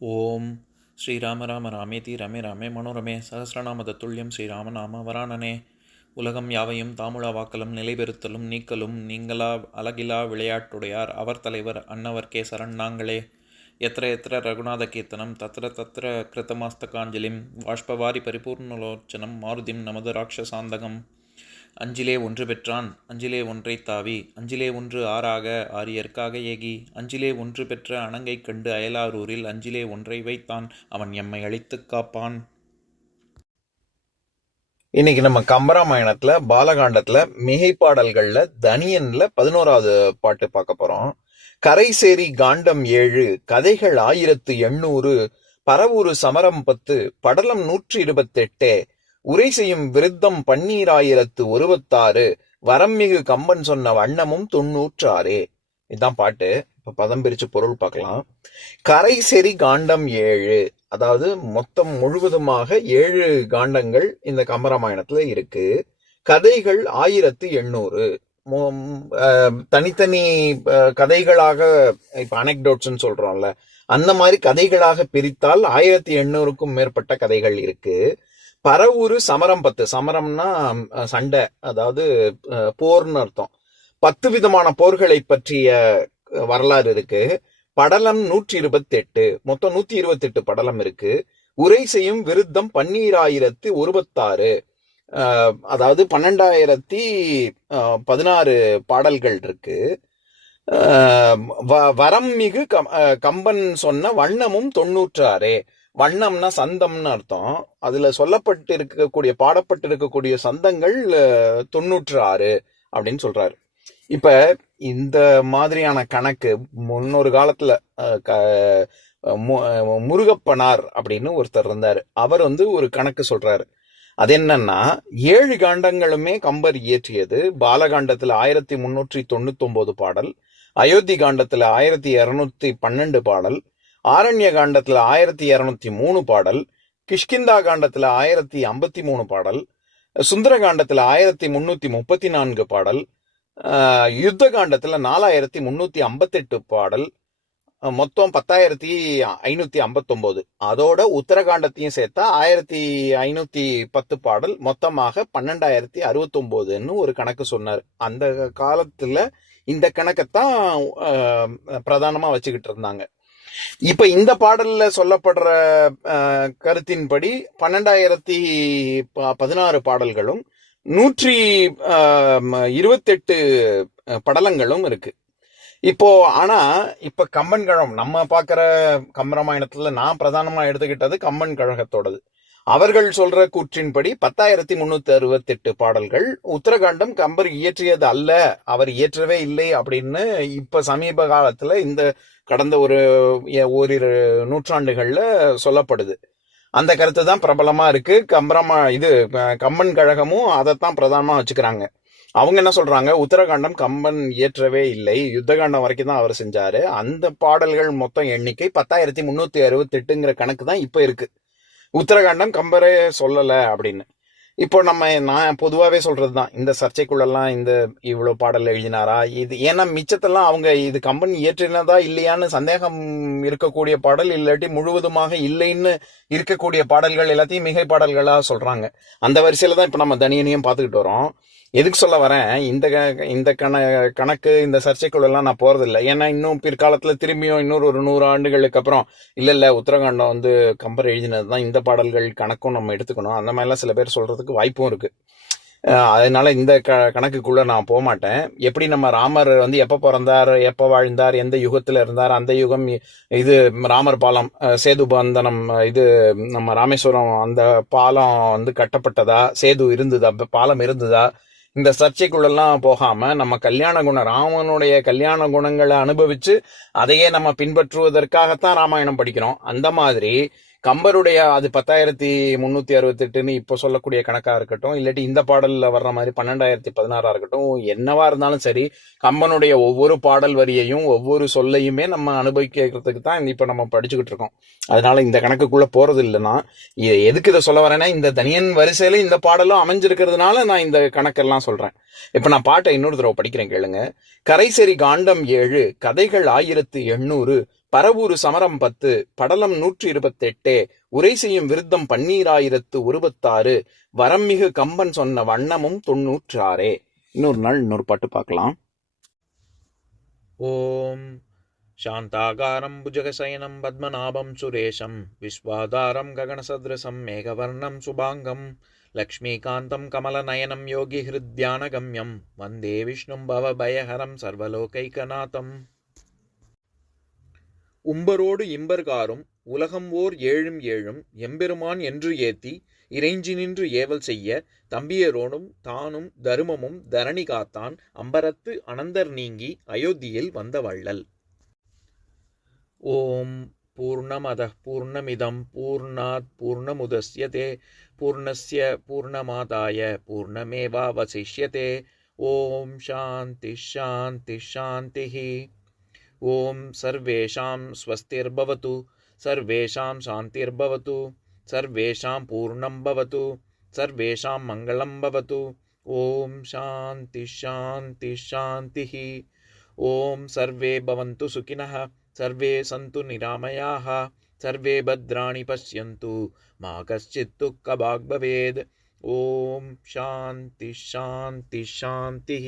ஓம் ஸ்ரீராம ராம ராமேதி ரமே ராமே மனோரமே சகசிரநாம தத்துல்யம் ஸ்ரீராம நாம வராணனே. உலகம் யாவையும் தாமுழா வாக்கலும் நிலைபெறுத்தலும் நீக்கலும் நீங்களா அழகிலா விளையாட்டுடையார் அவர் தலைவர் அன்னவர் சரண் நாங்களே. எத்திர எத்திர ரகுநாத கீர்த்தனம் தத்திர தத்திர கிருத்தமாஸ்தகாஞ்சலிம் வாஷ்பவாரி பரிபூர்ணலோச்சனம் மாருதிம் நமது ராட்சசாந்தகம். அஞ்சிலே ஒன்று பெற்றான் அஞ்சிலே ஒன்றை தாவி அஞ்சிலே ஒன்று ஆறாக ஆரியர்க்காக ஏகி அஞ்சிலே ஒன்று பெற்ற அணங்கை கண்டு அயலாரூரில் அஞ்சிலே ஒன்றை வைத்தான் அவன் எம்மை அழித்துக் காப்பான். இன்னைக்கு நம்ம கம்பராமாயணத்துல பாலகாண்டத்துல மிகை பாடல்கள்ல தனியன்ல 11வது பாட்டு பார்க்க போறோம். கரைசேரி காண்டம் 7 கதைகள் 1800 பரவூரு சமரம் 10 படலம் 128 உரை செய்யும் விருத்தம் 12,126 வரம்மிகு கம்பன் சொன்ன வண்ணமும் 96. இதுதான் பாட்டு. இப்ப பதம் பிரிச்சு பொருள் பார்க்கலாம். கரைசெரி காண்டம் 7, அதாவது மொத்தம் முழுவதுமாக 7 காண்டங்கள் இந்த கம்பராமாயணத்துல இருக்கு. கதைகள் 1800 தனித்தனி கதைகளாக, இப்ப அனெக்டோட்ஸ்ன்னு சொல்றோம்ல, அந்த மாதிரி கதைகளாக பிரித்தால் 1800க்கும் மேற்பட்ட கதைகள் இருக்கு. பரவூரு சமரம் 10, சமரம்னா சண்டை, அதாவது போர்னு அர்த்தம். 10 விதமான போர்களை பற்றிய வரலாறு இருக்கு. படலம் 128, மொத்தம் 128 படலம் இருக்கு. உரை செய்யும் விருத்தம் 12,126, அதாவது 12,016 பாடல்கள் இருக்கு. வரம் மிகு கம்பன் சொன்ன வண்ணமும் 96. வண்ணம்னா சந்தம்னு அர்த்தம். அதுல சொல்லப்பட்டு இருக்கக்கூடிய, பாடப்பட்டு இருக்கக்கூடிய சந்தங்கள் 96 அப்படின்னு சொல்றாரு. இப்ப இந்த மாதிரியான கணக்கு முன்னொரு காலத்துல முருகப்பனார் அப்படின்னு ஒருத்தர் இருந்தாரு. அவர் ஒரு கணக்கு சொல்றாரு. அது என்னன்னா, 7 காண்டங்களுமே கம்பர் இயற்றியது. பாலகாண்டத்துல 1399 பாடல், அயோத்தி காண்டத்துல 1212 பாடல், ஆரண்ய காண்டத்துல 1203 பாடல், கிஷ்கிந்தா காண்டத்துல 1053 பாடல், சுந்தர காண்டத்துல 1334 பாடல், யுத்த காண்டத்துல 4358 பாடல், மொத்தம் 10,559. அதோட உத்தரகாண்டத்தையும் சேர்த்தா 1510 பாடல், மொத்தமாக 12,069ன்னு ஒரு கணக்கு சொன்னார். அந்த காலத்துல இந்த கணக்கைத்தான் பிரதானமா வச்சுக்கிட்டு இருந்தாங்க. இப்ப இந்த பாடல்ல சொல்லப்படுற கருத்தின்படி 12,016 பாடல்களும் 128 படலங்களும் இருக்கு. ஆனா இப்ப கம்பன் கழகம், நம்ம பாக்குற கம்பராமாயணத்துல நான் பிரதானமா எடுத்துக்கிட்டது கம்பன் கழகத்தோடது. அவர்கள் சொல்ற கூற்றின்படி 10,368 பாடல்கள். உத்தரகாண்டம் கம்பர் இயற்றியது அல்ல, அவர் இயற்றவே இல்லை அப்படின்னு இப்ப சமீப காலத்துல இந்த கடந்த ஓரிரு நூற்றாண்டுகள்ல சொல்லப்படுது. அந்த கருத்து தான் பிரபலமா இருக்கு. கம்பன் கழகமும் அதைத்தான் பிரதானமா வச்சுக்கிறாங்க. அவங்க என்ன சொல்றாங்க, உத்தரகாண்டம் கம்பன் இயற்றவே இல்லை, யுத்த காண்டம் வரைக்கும் தான் அவர் செஞ்சாரு. அந்த பாடல்கள் மொத்தம் எண்ணிக்கை 10,368ங்கிற கணக்கு தான் இப்ப இருக்கு. உத்தரகாண்டம் கம்பரே சொல்லல அப்படின்னு. நான் பொதுவாவே சொல்றதுதான், இந்த சர்ச்சைக்குள்ளெல்லாம் இவ்வளவு பாடல் எழுதினாரா இது, ஏன்னா மிச்சத்தெல்லாம் அவங்க இது கம்பன் இயற்றினதா இல்லையான்னு சந்தேகம் இருக்கக்கூடிய பாடல், இல்லாட்டி முழுவதுமாக இல்லைன்னு இருக்கக்கூடிய பாடல்கள் எல்லாத்தையும் மிகை பாடல்களா சொல்றாங்க. அந்த வரிசையில தான் இப்ப நம்ம தனியனையும் பார்த்துக்கிட்டு வரோம். எதுக்கு சொல்ல வரேன், இந்த கணக்கு இந்த சர்ச்சைக்குள்ளெல்லாம் நான் போறதில்லை. ஏன்னா இன்னும் பிற்காலத்துல திரும்பியும் இன்னொரு 100 ஆண்டுகளுக்கு அப்புறம் இல்ல உத்தரகாண்டம் கம்பர் எழுதினதுதான், இந்த பாடல்கள் கணக்கும் நம்ம எடுத்துக்கணும், அந்த மாதிரிலாம் சில பேர் சொல்றதுக்கு வாய்ப்பும் இருக்கு. அதனால இந்த கணக்குக்குள்ள நான் போக மாட்டேன். எப்படி நம்ம ராமர் எப்ப பிறந்தார், எப்ப வாழ்ந்தார், எந்த யுகத்துல இருந்தார், அந்த யுகம் இது ராமர் பாலம், சேது பந்தனம், இது நம்ம ராமேஸ்வரம் அந்த பாலம் கட்டப்பட்டதா, சேது இருந்ததா, பாலம் இருந்ததா, இந்த சர்ச்சைக்குள்ளெல்லாம் போகாம நம்ம கல்யாண குணம், ராமனுடைய கல்யாண குணங்களை அனுபவிச்சு அதையே நம்ம பின்பற்றுவதற்காகத்தான் ராமாயணம் படிக்கிறோம். அந்த மாதிரி கம்பருடைய அது 10,368ன்னு இப்போ சொல்லக்கூடிய கணக்கா இருக்கட்டும், இல்லாட்டி இந்த பாடல்ல வர்ற மாதிரி 12,016 இருக்கட்டும், என்னவா இருந்தாலும் சரி, கம்பனுடைய ஒவ்வொரு பாடல் வரியையும் ஒவ்வொரு சொல்லையுமே நம்ம அனுபவிக்கிறதுக்கு தான் இப்ப நம்ம படிச்சுக்கிட்டு இருக்கோம். அதனால இந்த கணக்குக்குள்ள போறது இல்லைன்னா, எதுக்கு இதை சொல்ல வரேன்னா, இந்த தனியன் வரிசையில இந்த பாடலும் அமைஞ்சிருக்கிறதுனால நான் இந்த கணக்கெல்லாம் சொல்றேன். இப்ப நான் பாட்டை இன்னொரு தடவை படிக்கிறேன், கேளுங்க. கரைசெரி காண்டம் 7 கதைகள் 1800 பரவூரு சமரம் 10, படலம் 128, உரை செய்யும் விருத்தம் 1226, வரம்மிகு கம்பன் சொன்ன வண்ணமும் 96. இன்னொரு நாள் இன்னொரு பாட்டு பார்க்கலாம். ஓம் சாந்தாகாரம் புஜகசயனம் பத்மநாபம் சுரேஷம் விஸ்வாதாரம் ககனசத்ரசம் மேகவர்ணம் சுபாங்கம் லக்ஷ்மீகாந்தம் கமலநயனம் யோகி ஹிருத்யானகம்யம் வந்தே விஷ்ணும் பவபயஹரம் சர்வலோகைகநாதம். உம்பரோடு இம்பர்காரும் உலகம் ஓர் ஏழும் ஏழும் எம்பெருமான் என்று ஏத்தி இறைஞ்சி நின்று ஏவல் செய்ய தம்பியரோடும் தானும் தருமமும் தரணி காத்தான் அம்பரத்து அனந்தர் நீங்கி அயோத்தியில் வந்த வள்ளல். ஓம் பூர்ணமதః பூர்ணமிதம் பூர்ணாத் பூர்ணமுதஸ்யதே பூர்ணஸ்ய பூர்ணமாதாய பூர்ணமேவாவசிஷ்யதே. ஓம் சாந்தி சாந்தி சாந்திः. ஓம் சர்வேஷாம் ஸ்வஸ்திர்பவது சர்வேஷாம் சாந்திர்பவது சர்வேஷாம் பூர்ணம் பவது சர்வேஷாம் மங்களம் பவது. ஓம் சாந்தி சாந்தி சாந்திः. ஓம் சர்வே பவந்து சுகினः சர்வே சந்து நிராமயாः சர்வே பத்ராணி பஷ்யந்து மா கஷ்சித் துக்கபாக் பவேத். ஓம் சாந்தி சாந்தி சாந்திः.